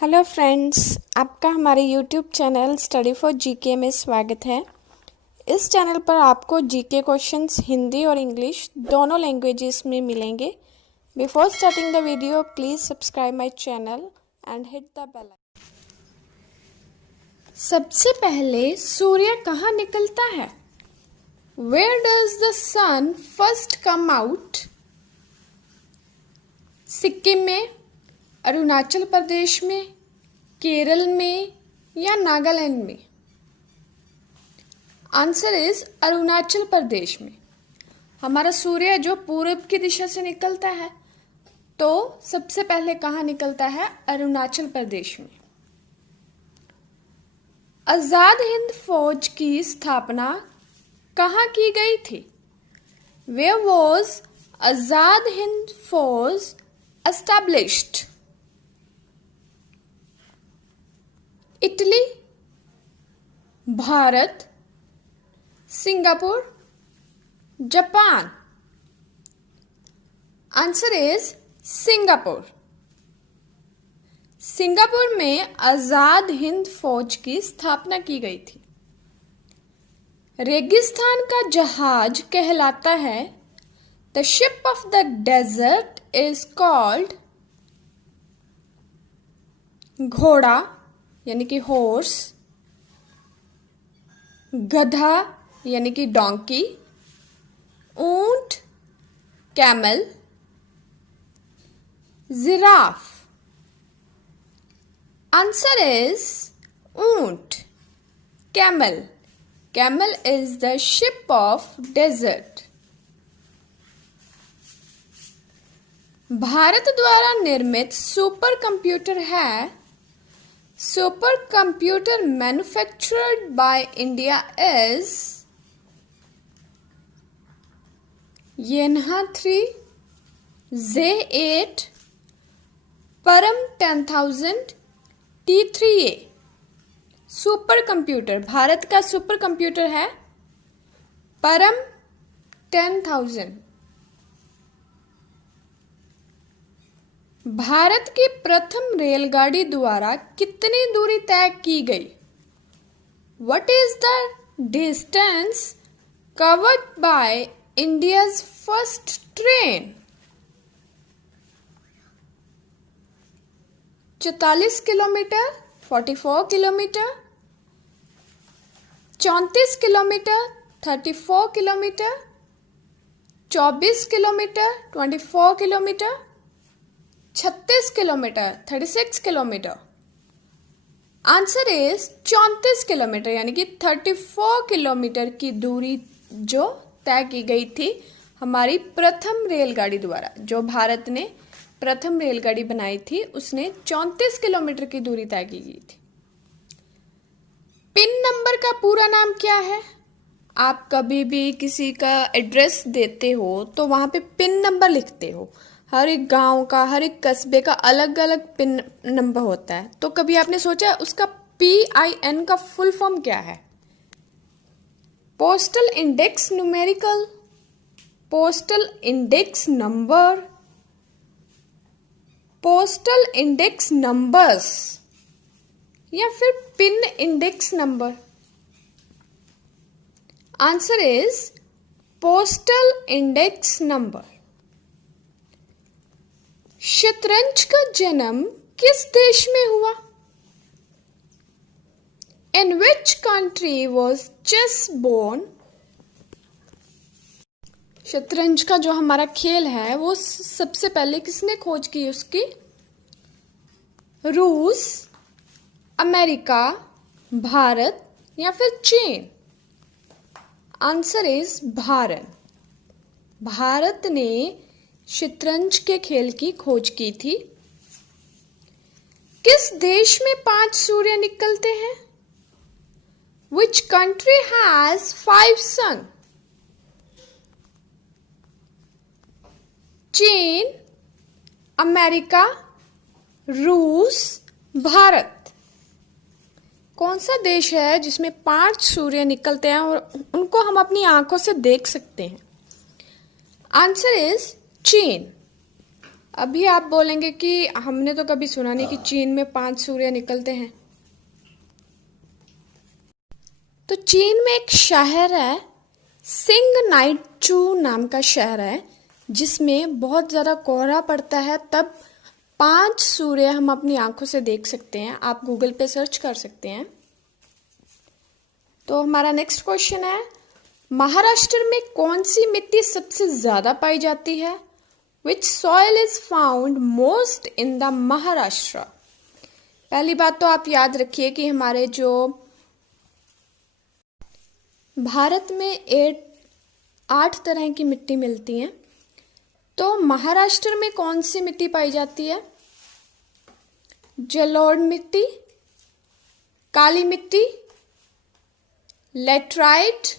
Hello friends, आपका हमारे YouTube channel study for GK में स्वागत है। इस चैनल पर आपको जीके क्वेश्चंस हिंदी और इंग्लिश दोनों लैंग्वेजेस में मिलेंगे। Before starting the video please subscribe my channel and hit the bell icon. सबसे पहले सूर्य कहाँ निकलता है? Where does the sun first come out? Sikkim में, अरुणाचल प्रदेश में, केरल में या नागालैंड में? आंसर इज अरुणाचल प्रदेश में। हमारा सूर्य जो पूरब की दिशा से निकलता है, तो सबसे पहले कहाँ निकलता है? अरुणाचल प्रदेश में। आजाद हिंद फौज की स्थापना कहाँ की गई थी? Where was आजाद हिंद फौज established? Italy, Bharat, Singapore, Japan? Answer is Singapore. Singapore में आजाद हिंद फौज की स्थापना की गई थी। रेगिस्तान का जहाज कहलाता है। The ship of the desert is called? घोड़ा यानी कि हॉर्स, गधा यानी कि डोंकी, ऊंट कैमल, जिराफ? आंसर इज ऊंट, camel. Camel is the ship of desert. भारत द्वारा निर्मित सुपर कंप्यूटर है। Super computer manufactured by India is? येनहा 3, Z8, परम 10,000, T3A। सुपर कंप्यूटर, भारत का सुपर कंप्यूटर है परम 10,000। भारत की प्रथम रेलगाड़ी द्वारा कितनी दूरी तय की गई? What is the distance covered by India's first train? 44 kilometre, 44 kilometre, 34 kilometre, 34 kilometre, 24 kilometre, 24 kilometre, 36 kilometre, 36 kilometre? Answer is 34 kilometre, यानी कि 34 किलोमीटर की दूरी जो तय की गई थी हमारी प्रथम रेलगाड़ी द्वारा। जो भारत ने प्रथम रेलगाड़ी बनाई थी उसने 34 किलोमीटर की दूरी तय की गई थी। पिन नंबर का पूरा नाम क्या है? आप कभी भी किसी का एड्रेस देते हो तो वहां पे पिन नंबर लिखते हो। हर एक गांव का, हर एक कस्बे का अलग अलग पिन नंबर होता है। तो कभी आपने सोचा उसका PIN का फुल फॉर्म क्या है? Postal index numerical, postal index number, postal index numbers या फिर pin index number? Answer is postal index number. शतरंज का जन्म किस देश में हुआ? In which country was chess born? शतरंज का जो हमारा खेल है वो सबसे पहले किसने खोज की उसकी? रूस, अमेरिका, भारत या फिर चीन? Answer is Bharat. भारत ने शतरंज के खेल की खोज की थी। किस देश में 5 सूर्य निकलते हैं? Which country has 5 sun? चीन, अमेरिका, रूस, भारत? कौन सा देश है जिसमें 5 सूर्य निकलते हैं और उनको हम अपनी आंखों से देख सकते हैं? आंसर इज चीन। अभी आप बोलेंगे कि हमने तो कभी सुना नहीं कि चीन में 5 सूर्य निकलते हैं। तो चीन में एक शहर है, सिंगनाइचू नाम का शहर है, जिसमें बहुत ज़्यादा कोहरा पड़ता है, तब 5 सूर्य हम अपनी आंखों से देख सकते हैं। आप गूगल पे सर्च कर सकते हैं। तो हमारा नेक्स्ट क्वेश्चन है, महाराष्ट्र में कौन सी मिट्टी सबसे ज़्यादा पाई जाती है? Which soil is found most in the Maharashtra? पहली बात तो आप याद रखिए कि हमारे जो भारत में 8 तरह की मिट्टी मिलती हैं। तो महाराष्ट्र में कौन सी मिट्टी पाई जाती है? जलोढ़ मिट्टी, काली मिट्टी, लेटराइट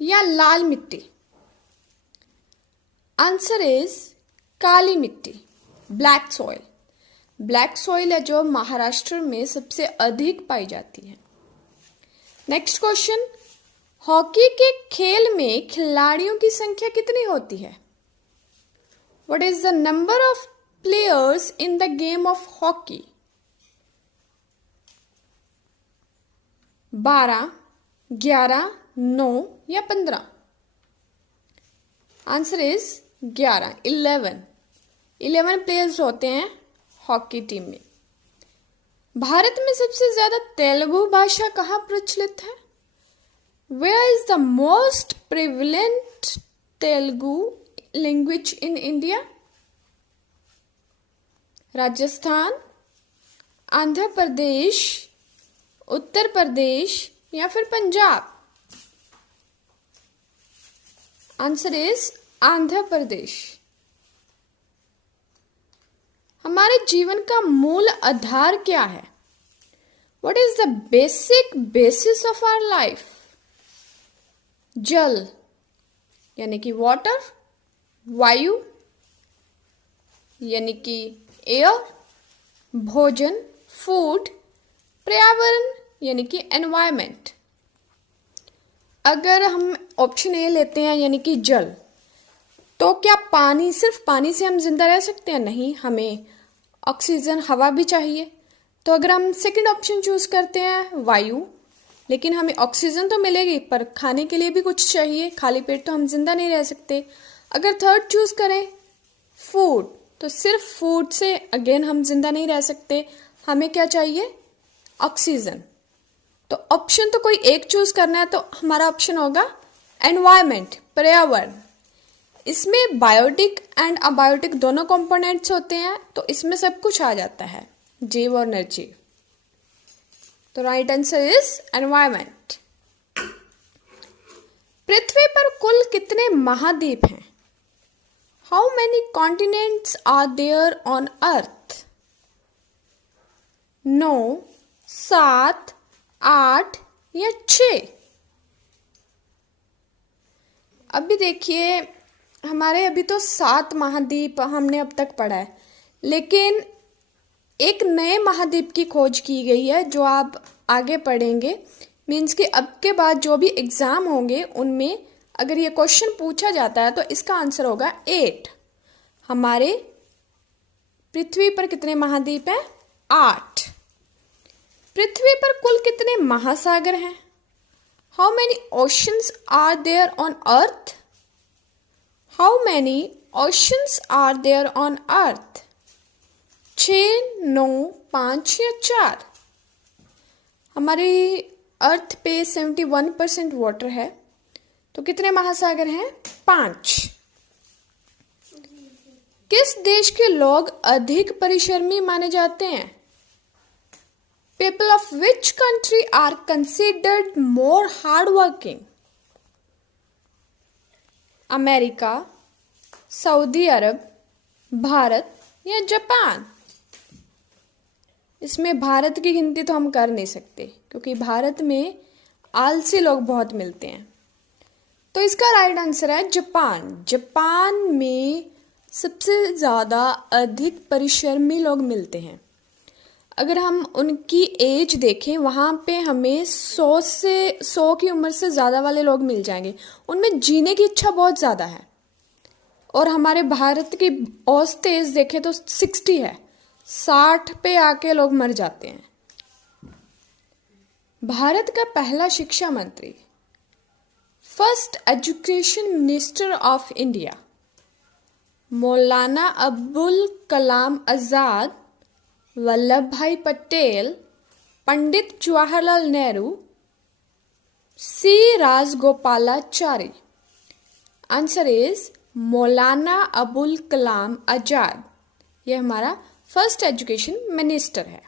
या लाल मिट्टी? आंसर इज काली मिट्टी, ब्लैक सॉइल। ब्लैक सॉइल है जो महाराष्ट्र में सबसे अधिक पाई जाती है। नेक्स्ट क्वेश्चन, हॉकी के खेल में खिलाड़ियों की संख्या कितनी होती है? What is the number of players in the game of hockey? 12, 11, 9 या 15? आंसर इज 11, 11 प्लेयर्स होते हैं हॉकी टीम में। भारत में सबसे ज्यादा तेलुगु भाषा कहाँ प्रचलित है? Where is the most prevalent Telugu language in India? Rajasthan, Andhra Pradesh, Uttar Pradesh या फिर पंजाब? Answer is Andhra Pradesh. हमारे जीवन का मूल आधार क्या है? What is the basic basis of our life? जल यानी कि वाटर, वायु यानी कि एयर, भोजन फूड, पर्यावरण यानी कि एनवायरमेंट। अगर हम ऑप्शन ए लेते हैं यानी कि जल, तो क्या पानी, सिर्फ पानी से हम जिंदा रह सकते हैं? नहीं, हमें ऑक्सीजन, हवा भी चाहिए। तो अगर हम सेकंड ऑप्शन चूज करते हैं वायु, लेकिन हमें ऑक्सीजन तो मिलेगी पर खाने के लिए भी कुछ चाहिए, खाली पेट तो हम जिंदा नहीं रह सकते। अगर थर्ड चूज करें फूड, तो सिर्फ फूड से अगेन हम जिंदा नहीं रह सकते, हमें क्या चाहिए? ऑक्सीजन। तो ऑप्शन तो कोई एक चूज करना है, तो हमारा ऑप्शन होगा एनवायरमेंट, पर्यावरण। इसमें बायोटिक एंड अबायोटिक दोनों कंपोनेंट्स होते हैं, तो इसमें सब कुछ आ जाता है, जीव और निर्जीव। तो राइट आंसर इज एनवायरमेंट। पृथ्वी पर कुल कितने महाद्वीप हैं? How many continents are there on earth? 9, 7, 8 या 6? अभी देखिए, हमारे अभी तो 7 महाद्वीप हमने अब तक पढ़ा है, लेकिन एक नए महाद्वीप की खोज की गई है जो आप आगे पढ़ेंगे। मीन्स कि अब के बाद जो भी एग्जाम होंगे उनमें अगर ये क्वेश्चन पूछा जाता है तो इसका आंसर होगा 8। हमारे पृथ्वी पर कितने महाद्वीप हैं? 8। पृथ्वी पर कुल कितने महासागर हैं? How many oceans are there on earth? How many oceans are there on earth? 6, 9, 5 या 4? हमारी अर्थ पे 71% वाटर है, तो कितने महासागर हैं? 5। किस देश के लोग अधिक परिश्रमी माने जाते हैं? People of which country are considered more hardworking? America, Saudi Arab, Bharat या जापान? इसमें भारत की गिनती तो हम कर नहीं सकते क्योंकि भारत में आलसी लोग बहुत मिलते हैं। तो इसका राइट आंसर है जापान। जापान में सबसे ज़्यादा अधिक परिश्रमी लोग मिलते हैं। अगर हम उनकी एज देखें, वहाँ पे हमें 100 की उम्र से ज़्यादा वाले लोग मिल जाएंगे। उनमें जीने की इच्छा बहुत ज़्यादा है और हमारे भारत की औसत एज देखें तो 60 है। 60 पे आके लोग मर जाते हैं। भारत का पहला शिक्षा मंत्री, first education minister of India, Maulana Abul Kalam Azad, Vallabh भाई पटेल, पंडित जवाहरलाल नेहरू, सी राजगोपालाचारी। Answer is Maulana Abul Kalam Azad. यह हमारा फर्स्ट एजुकेशन मिनिस्टर है।